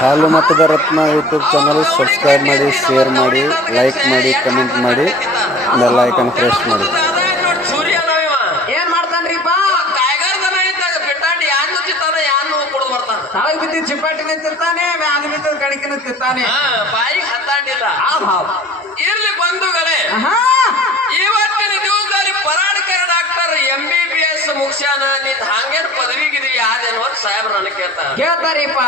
ಹಾಲು ಮತದ ರತ್ನ YouTube channel subscribe ಮಾಡಿ, ಶೇರ್ ಮಾಡಿ, ಲೈಕ್ ಮಾಡಿ, ಕಮೆಂಟ್ ಮಾಡಿ, ಬೆಲ್ ಐಕಾನ್ ಪ್ರೆಸ್ ಮಾಡಿ. ಏನ್ ಮಾಡ್ತಾನ್ರಿಪ್ಪ? ಕಾಯ್ಗಾರ್ದನ ಇದ್ದಾಗ ಬಿಟ್ಟಾಡಿ ಯಾನು ಚಿತ್ತಾನ ಯಾನು ಕುಡಿದು ಬರ್ತಾನ. ತಳಗ್ ಬಿದ್ದಿದ್ ಚಿಪ್ಪಾಟಿನ ತಿಂತಾನೆ, ಮ್ಯಾಲ ಬಿದ್ದಿದ್ ಕಡಿಕಿನ ತಿಂತಾನೆ. ಬಾಯಿಗೆ ಹತ್ತಾಡಿಲ್ಲ. ಇರ್ಲಿ ಬಂಧುಗಳೇ, ಇವತ್ತಿನ ದಿವಸದಲ್ಲಿ ಪರಾಡಕರ ಡಾಕ್ಟರ್ MBBS ಮುಗಿಸ್ಯಾನ, ನೀನ್ ಹಂಗೇನ್ ಪದವಿಗಿದೀವಿ ಯಾವ್ದೇನೋ ಸಾಹೇಬ್ರ ನನಗೆ ಕೇಳ್ತಾರಿಪ್ಪ.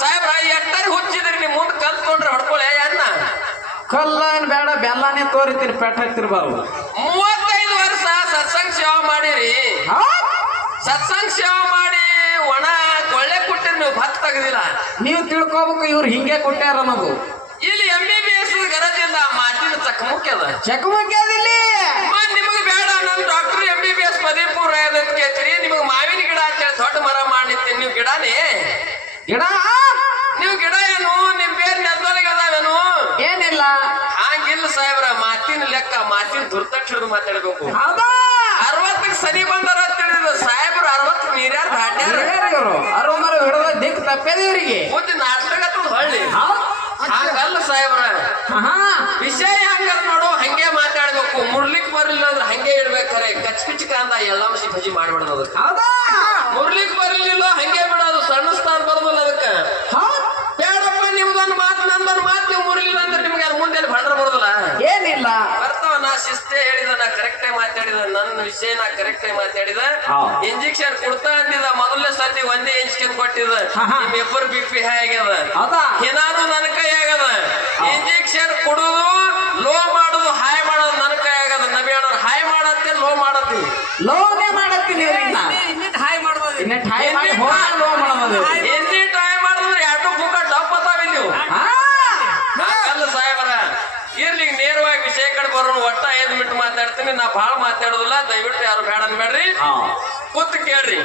ಸಾಹೇಬ್ರ ಎಟ್ಟಾರಿ ಹುಚ್ಚಿದ್ರಿ ನಿಮ್ ಮುಂದೆ ಕಲ್ತ್ಕೊಂಡ್ರೆ ಹೊಡ್ಕೊಳ್ಳೆ ಅನ್ನ ಕಲ್ಲನ್ ಬೇಡ ಬೆಲ್ಲನೇ ತೋರಿತೀರಿ ಪೆಟ್ಟ ಹತ್ತಿರ್ಬಾರ್ದು. 35 ವರ್ಷ ಸತ್ಸಂಗ ಸೇವಾ ಮಾಡಿರಿ. ಸತ್ಸಂಗ ಸೇವಾ ಮಾಡಿ ಒಣ ಕೊಳ್ಳೆ ಕೊಟ್ಟಿರಿ, ನೀವು ಭತ್ ತೆಗದಿಲ್ಲ. ನೀವು ತಿಳ್ಕೊಬೇಕು ಇವ್ರು ಹಿಂಗೆ ಕೊಟ್ಟ್ಯಾರ ಅನ್ನೋದು. ಇಲ್ಲಿ MBBS ಗರಜಿಲ್ಲ, ಮಾತಿನ ಚಕಮುಕ್ಯದ ಚಕಮುಕ್ಯದಿಲ್ಲ. ನಿಮಗೆ ಬೇಡ ನನ್ ಡಾಕ್ಟರ್ MBBS ಪದವಿಪೂರ್ವ ಅಂತ ಕೇಳ್ತೀರಿ. ನಿಮಗೆ ಮಾವಿನ ಗಿಡ ಅಂತೇಳಿ ದೊಡ್ಡ ಮರ ಮಾಡಿರ್ತೀನಿ. ನೀವು ಗಿಡನೇ ಗಿಡ, ನೀವು ಗಿಡ ಏನು ನಿಮ್ ಬೇರೆ ನೆಲದೊಳಗೆ ಅದಾವೇನು? ಏನಿಲ್ಲ. ಹಂಗಿಲ್ಲ ಸಾಹೇಬ್ರ, ಮಾತಿನ ಲೆಕ್ಕ ಮಾತಿನ ದುರ್ತಕ್ಷರದ ಮಾತಾಡ್ಬೇಕು. 60ಕ್ಕೆ ಸನಿ ಬಂದಾರ ಅಂತ ಹೇಳಿದ್ರು ಸಾಹೇಬ್ರು. 60 ನೀರ್ಯಾರ ದಾಟ್ಯಾರ. 60 ಮರ ಹಿಡಿದ ದಿಕ್ ತಪ್ಪೇದಿವ್ರಿಗೆ ಮುಂದೆ ನಾಟಕತ್ತದ ಹಳ್ಳಿ. ಹಂಗಲ್ಲ ಸಾಹೇಬ್ರ, ವಿಷಯ ಹಂಗಲ್ಲ ನೋಡು, ಹಂಗೆ ಮಾತಾಡ್ಬೇಕು. ಮುರ್ಲಿಕ್ ಬರಲಿಲ್ಲ ಅಂದ್ರೆ ಹಂಗೆ ಇಡ್ಬೇಕಾರೆ ಕಚ್ಕಿಚ್ಕ ಅಂದ ಎಲ್ಲ ಮಸಿ ಭಜಿ ಮಾಡ್ಬಿಡೋದು. ಅದಕ್ಕೆ ಮುರ್ಲಿಕ್ ಬರಲಿಲ್ಲ ಹಂಗೆ ಬಿಡೋದು, ಸಣ್ಣ ಸ್ಥಾನ ಬರೋದಿಲ್ಲ. ಅದಕ್ಕೆ ಬೇಡಪ್ಪ ನಿಮ್ದೊಂದು ಮಾತು ನಂದೊಂದು ಮಾತು, ನೀವು ಮುರ್ಲಿಲ್ಲ ಅಂದ್ರೆ ನಿಮ್ಗೆ ಅದು ಮುಂದೆ ಭಂಡ್ರ ಬರೋದಿಲ್ಲ. ಏನಿಲ್ಲ ಬರ್ತಾವ. ನಾ ಶಿಸ್ತೇ ಹೇಳಿದ, ನಾ ಕರೆಕ್ಟ್ ಆಗಿ ಮಾತಾಡಿದ, ನನ್ನ ವಿಷಯ ನಾ ಕರೆಕ್ಟ್ ಆಗಿ ಮಾತಾಡಿದ. ಇಂಜೆಕ್ಷನ್ ಕೊಡ್ತಾ ಅಂದಿದ, ಮೊದಲನೇ ಸತಿ ಒಂದೇ ಇಂಜೆಕ್ಷನ್ ಕೊಟ್ಟಿದ. ನಿಮ್ ಇಬ್ಬರು BP ಹೈ ಆಗ್ಯದ, ಏನಾದ್ರು ನನ್ನ ಕೈ ಆಗದ. ಇಂಜೆಕ್ಷನ್ ಕೊಡುದು ಲೋ ಮಾಡುದು ಹಾಯ್ ಮಾಡೋದು ನನ್ನ ಕೈ ಆಗದ. ನಬಿ ಹೇಳೋರು ಹಾಯ್ ಮಾಡತ್ತೆ, ಲೋ ಮಾಡತ್ತೀವಿ. ಲೋನೇ ಮಾಡತ್ತೀನಿ, ಹಾಯ್ ಮಾಡ್ಬೋದು. ಲೋ ಮಾಡೋದು ಎಲ್ಲಿ ಟ್ರೈ ಮಾಡಿದ್ರೆ ಎರಡು ಬುಕ್ಕ ಡಪ್ಪತ್ತಾವಿ ನೀವು. ಹಾಗಲ್ಲ ಸಾಹೇಬರ, ಇರ್ಲಿ ನೇರವಾಗಿ ವಿಷಯ ಕಡೆ ಬರೋಣ. ಒಟ್ಟ 5 ಮಿನಿಟ್ ಮಾತಾಡ್ತೀನಿ, ನಾ ಭಾಳ ಮಾತಾಡೋದಿಲ್ಲ. ದಯವಿಟ್ಟು ಯಾರು ಬೇಡ ಅನ್ಬೇಡ್ರಿ, ಕೂತ್ ಕೇಳ್ರಿ.